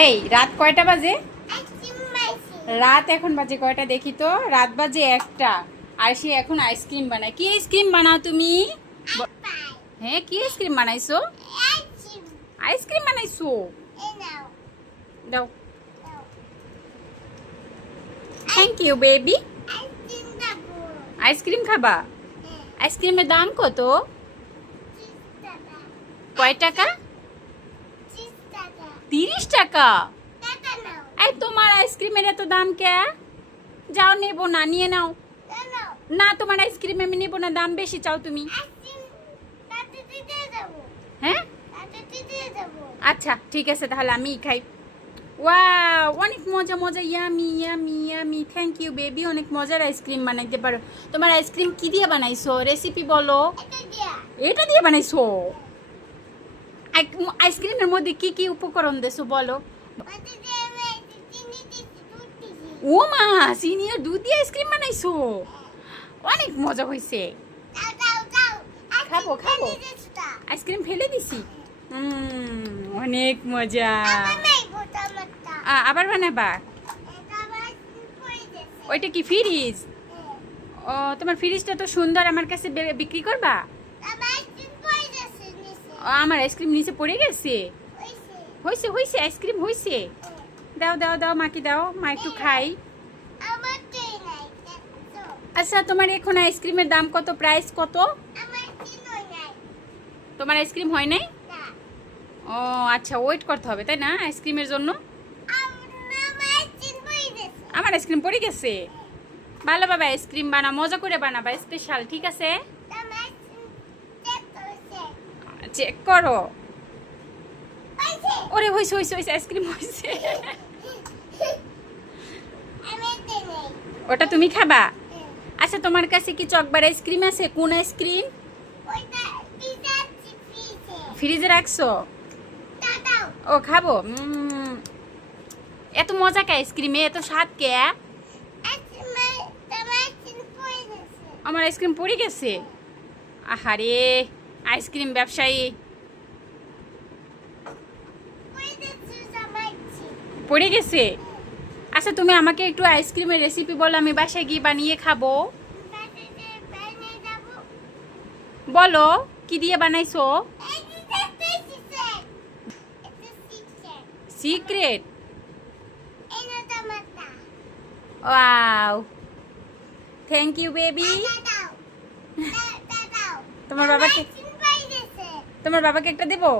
এই রাত কয়টা বাজে? রাত এখন বাজে কয়টা দেখি তো। রাত বাজে 1টা। আর সে এখন আইসক্রিম বানায়। কি আইসক্রিম বানাও তুমি? হ্যাঁ, কি আইসক্রিম বানাইছো? আইসক্রিম বানাইছো? দাও। Thank you baby. আইসক্রিম খাবা? আইসক্রিমের দাম কত? কয় টাকা? 30 টাকা। এই তোমার আইসক্রিমের এত দাম কে? যাও, নেবো না, নিয়ে নাও। না, তোমার আইসক্রিম আমি নেবো না, দাম বেশি চাও তুমি। হ্যাঁ, আচ্ছা ঠিক আছে, তাহলে আমি খাই। ওয়াও, অনেক মজা মজা, yummy yummy yummy. Thank you baby, অনেক মজার আইসক্রিম বানাইতে পারো। তোমার আইসক্রিম কি দিয়ে বানাইছো? রেসিপি বলো। এটা দিয়ে বানাইছো? আইসক্রিমের মধ্যে কি কি উপকরণ দেছো বলো। ও মা, চিনি আর দুধ দিয়ে আইসক্রিম বানাইছো? অনেক মজা হয়েছে। খাবো খাবো। আইসক্রিম ফেলে দিছি। অনেক মজা। আবার বানাবা? ওইটা কি ফ্রিজ? ও, তোমার ফ্রিজটা তো সুন্দর, আমার কাছে বিক্রি করবা? আমার আইসক্রিম নিচে পড়ে গেছে। হয়েছে হয়েছে, আইসক্রিম হয়েছে। দাও দাও দাও, মাকে দাও, মা একটু খাই। আচ্ছা, তোমার এখন আইসক্রিমের দাম কত? প্রাইস কত? তোমার আইসক্রিম হয় নাই? ও আচ্ছা, ওয়েট করতে হবে তাই না আইসক্রিমের জন্য? আমার আইসক্রিম পড়ে গেছে। ভালোভাবে আইসক্রিম বানা, মজা করে বানাবা, স্পেশাল, ঠিক আছে? চেক করো। ওরে হইছে হইছে হইছে, আইসক্রিম হইছে। ওটা তুমি খাবা? আচ্ছা, তোমার কাছে কি চকবার আইসক্রিম আছে? কোন আইসক্রিম? ফ্রিজে রাখছো? ও খাবো। এত মজা কে আইসক্রিমে, এত স্বাদ কে? আমার আইসক্রিম পড়ে গেছে। আহারে, আইসক্রিম ব্যবসায়ী পড়ে গেছে। আচ্ছা, তুমি আমাকে একটু আইসক্রিমের রেসিপি বলো, আমি বাসায় গিয়ে বানিয়ে খাবো। বলো, কি দিয়ে বানাইছো? Secret? Wow, thank you baby. তোমার বাবাকে একটা দেবো?